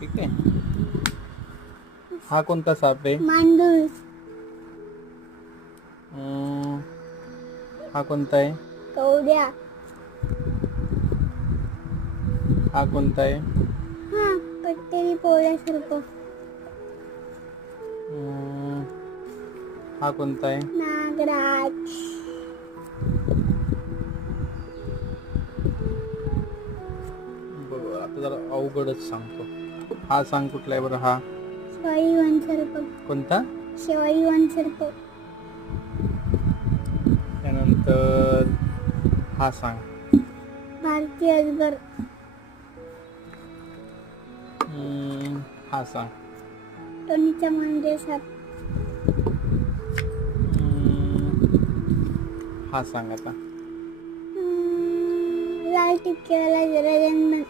ठीक आहे. हा कोणता साप आहे? मांडूळ. हा कोणता आहे? कवड्या. हा कोणता आहे? हा कट्टेरी पोळ्यासारखं. हा कोणता आहे? नागराज. बघ आता जरा अवघडच सांगतो. हा सांग कुठला आहे बरं? हा शिवाई वनसर्प. कोणता? शिवाई वनसर्प. त्यानंतर हा सांग. भारतीय अजगर. हा सांग. टोनीचा म्हणजे साप. हा सांग आता. लाल टिक्केवाला जरा जन्म.